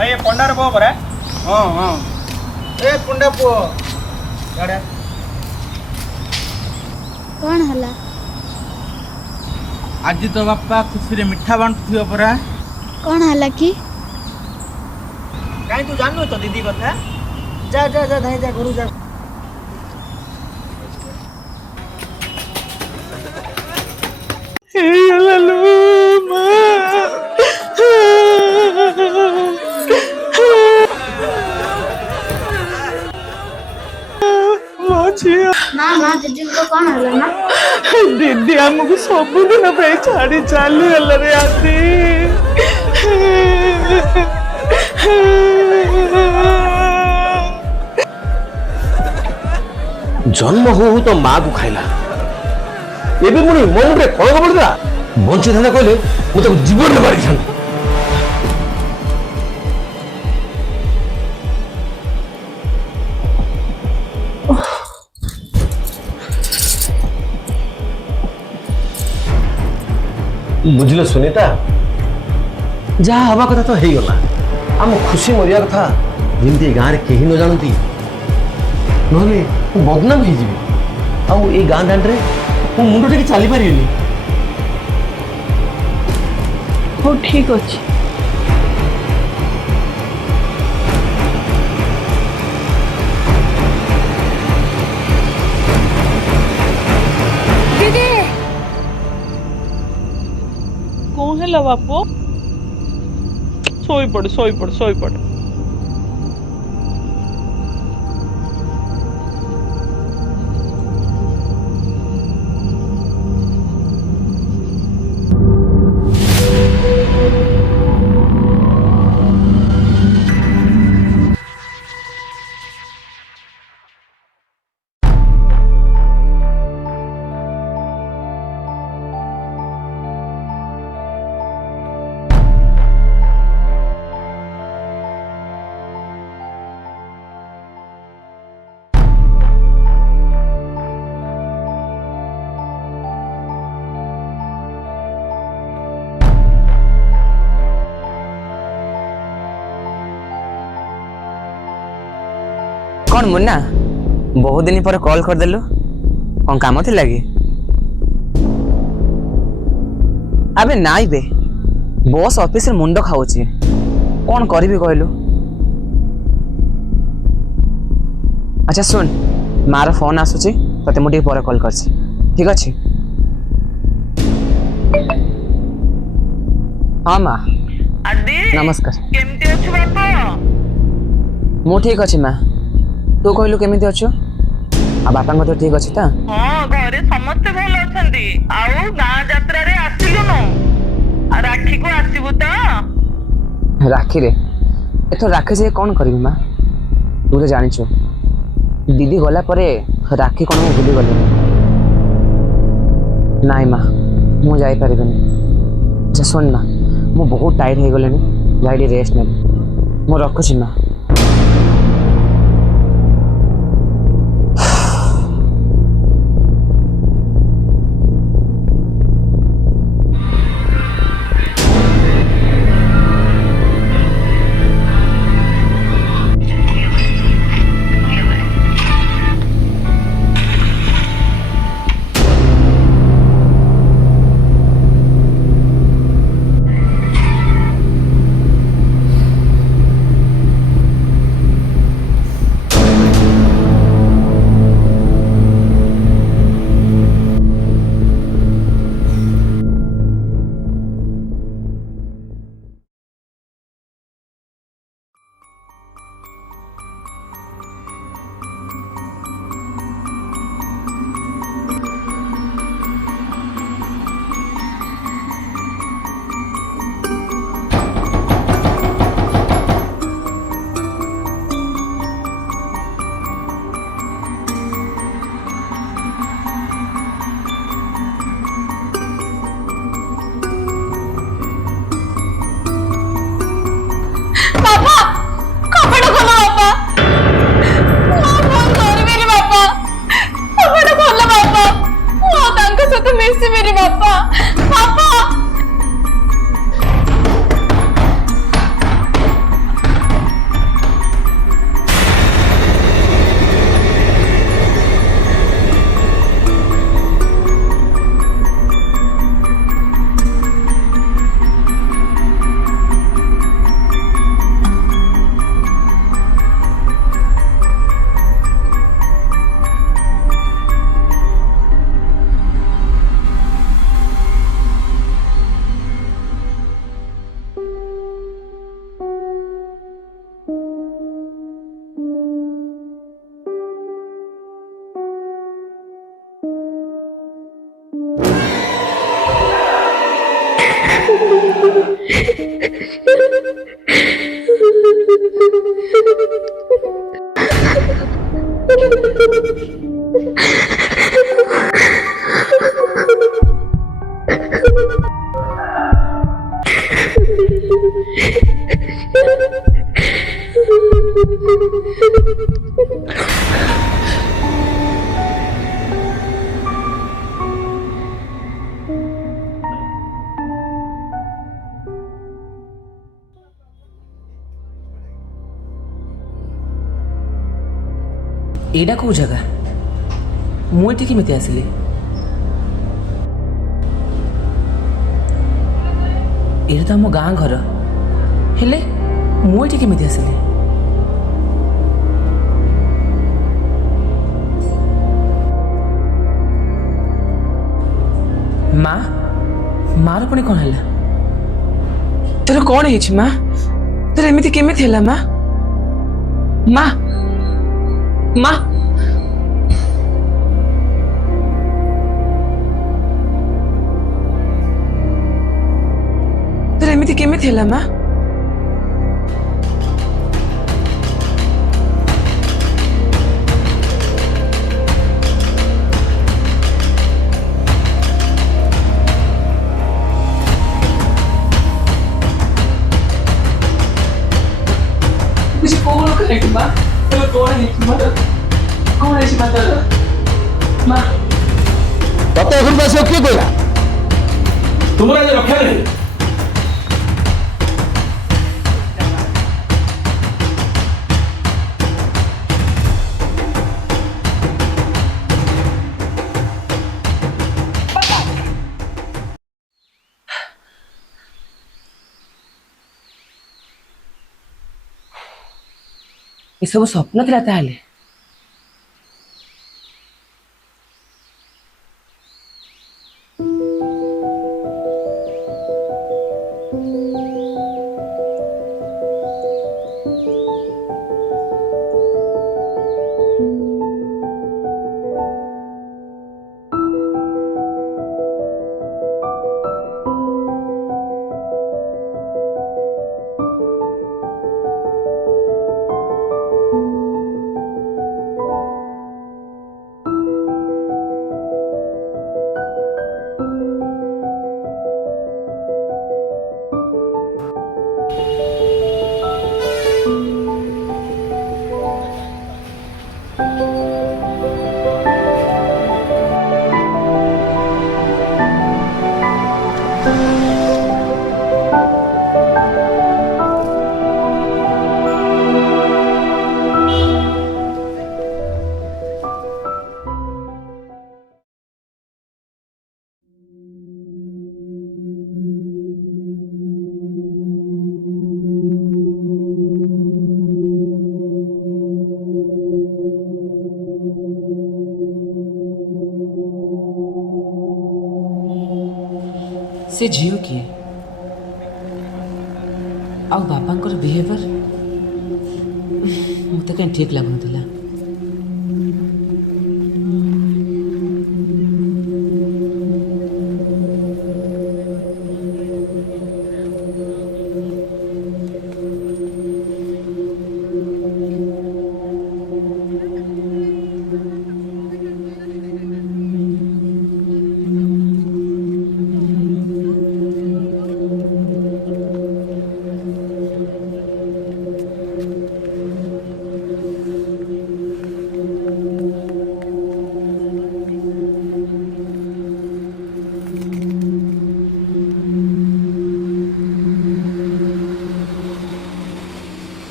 भाई पंडार पुओ परा हाँ हाँ ए पंडा पुओ गाड़ा कौन हला आज तो बापा खुशी रे मिठा बांटुथियो परा कौन हला की काई तू जाननु तो दीदी कथा जा जा जा धाई जा घरु जा माँ माँ दीदी को कौन हला ना दीदी हमको सबुदिन पे छाड़ी चली गल रे आदि जन्म हो तो माँ को खाइला एबे मुनी मन रे कौन खबर बंची था कहले मुझे जीवन में मारी था बुझल सुनीता जहाँ हवा कथा तो हो गला आम खुशी मरिया कथा जमी गाँव में कहीं न जानती ना बदनाम हो गाँ दाण्ड मो मुंड टे चली पारे हो ठीक अच्छे कौन है बापू सोई पड़ कौन मुन्ना बहुत दिन पर कॉल कर देलु कौन काम थी लगी अबे नाई बे बॉस ऑफिस रे मुंड खाऊची कौन करिबी कहलु अच्छा सुन मार फोन आसुची तते मुटी पर कॉल करछी ठीक अछि हाँ माँ नमस्कार केमती अछि बापा मु ठीक अछि माँ तू कहलु केमिति अछु आ बापा को तो ठीक अछि ता हाँ घरे समस्त भल अछंती आउ गाँ यात्रा रे आसिलु न आ राखी को आसीबु त राखी रे एथो राखी से कौन करबी माँ तू तो जानिछु दीदी गला परे राखी कौन मु भूली गली नाई माँ मु जाई परिबेनी अच्छा सुन ना मु बहुत टायर्ड हो गलेनी जाई रेस्ट ने मु रखुछि माँ एडा कौ जगह मुझे ठीक केमिति आसिली एटा तो आम गाँ घर हेले मुझे ठीक केमिति आसिली माँ मार पुणी कौन है तेरे कौन है माँ तेरे एमती केमिति है माँ माँ माँ तेरे एमती केमिति है माँ मुझे कौन करेगा माँ तेरे कौन है माँ कौन है माँ तेरे माँ तते এখন পাশে কি কইলা তোমরা যে রক্ষা নেই ये सब स्वप्न थिला ताले से झील किए आउ बापांकर बिहेवियर मत कहीं ठीक लगुला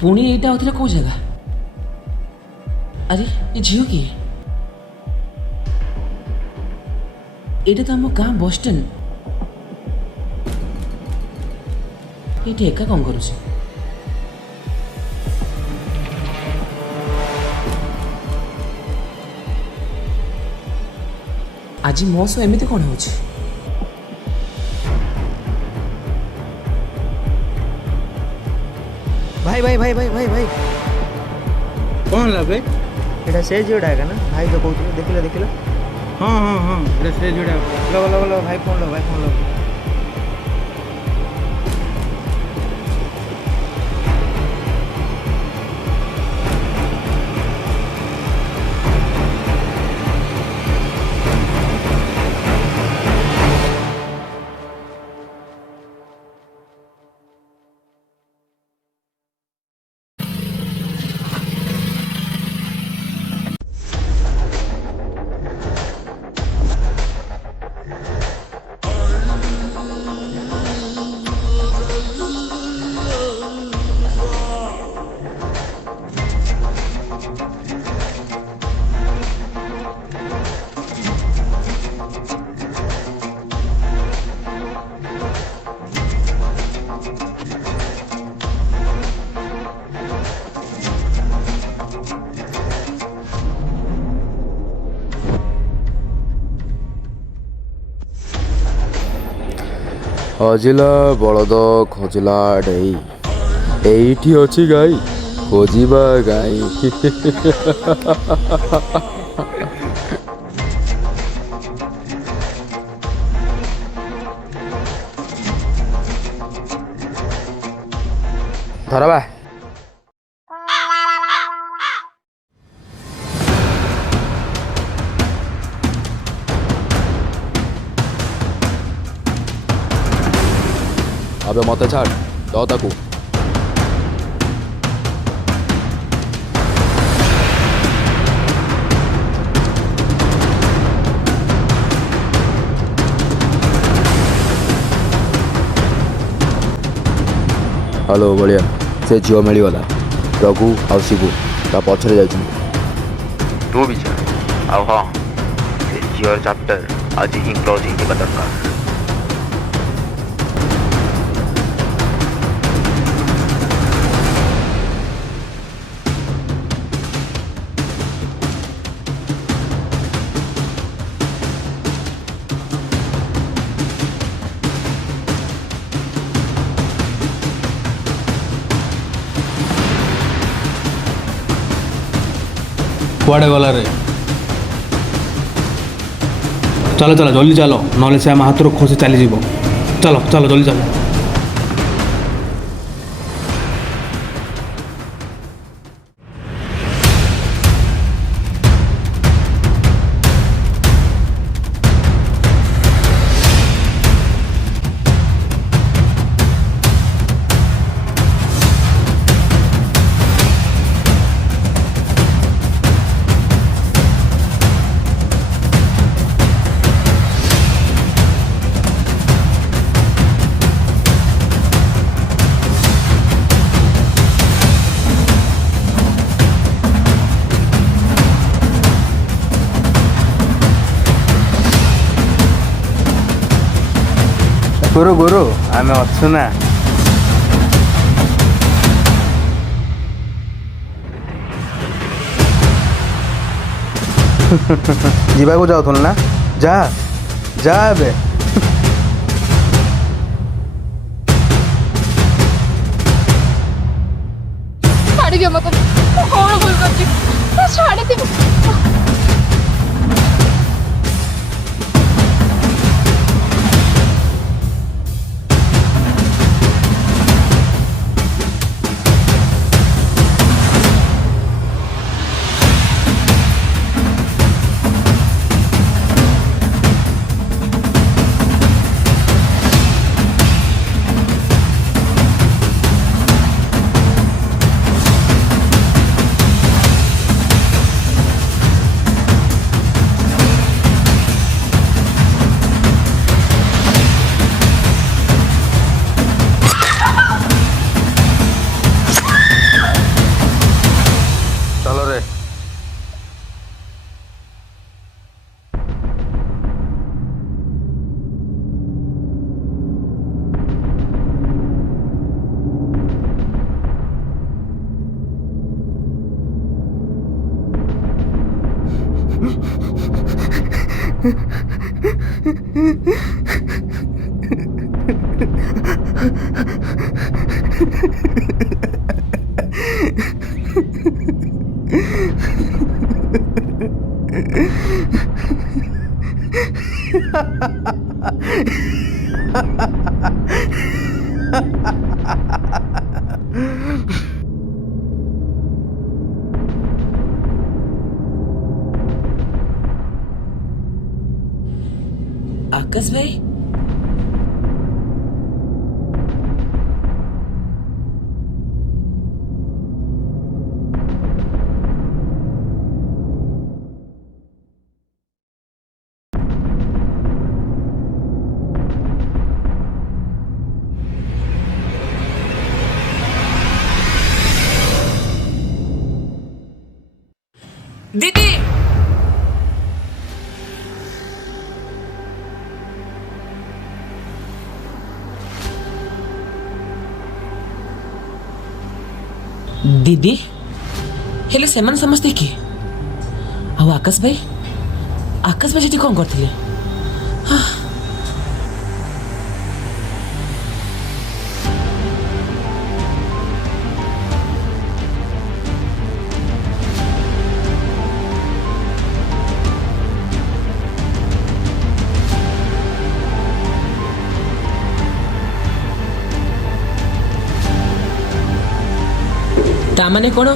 पुणी एटा होता कौ जगह अरे ये झील किए एटा तो आम गाँ बस स्टैंड ये एका कौन करुच आज मो सह एमती कौन हो भाई भाई भाई भाई भाई भाई कौन ला बे एटा से जोड़ा है ना भाई जो कहते देखिला देखिला हाँ हाँ हाँ ଗୋଟେ ସେ ଯୋଉଟା लो भाई फोन लो ହଜିଲା ବଳଦ ଖୋଜିଲା ଡେଇ ଏଇଠି ଅଛି ଗାଈ ଖୋଜିବା ଗାଈ। ଧରବା अबे मत छाड़ दो ताकू। हेलो बलिया से झील मिलगला रघु आ शिबू ता पछरे जाइछन तू भी चल ଆଉ ହଁ ସେ ଝିଅର ଚାପ୍ଟର ଆଜି ହିଁ କ୍ଲୋଜ୍ ହେଇଯିବା ଦରକାର। कुआड़े गला रे चलो चलो जल्दी चलो नले से आम हाथ खसी चली जीव चलो चलो जल्दी चलो। गुरु गुरु आम अच्छु ना जीवा को जाओ ना जा जा बे ଛାଡ଼ି ଦିଅ ମତେ ମୁଁ କଣ ଭୁଲ କରିଛି ଛାଡ଼ି ଦିଅ। आकाश भाई दीदी दीदी हेलो सेमान समझते कि आकाश भाई जी कौन करते ता माने कौन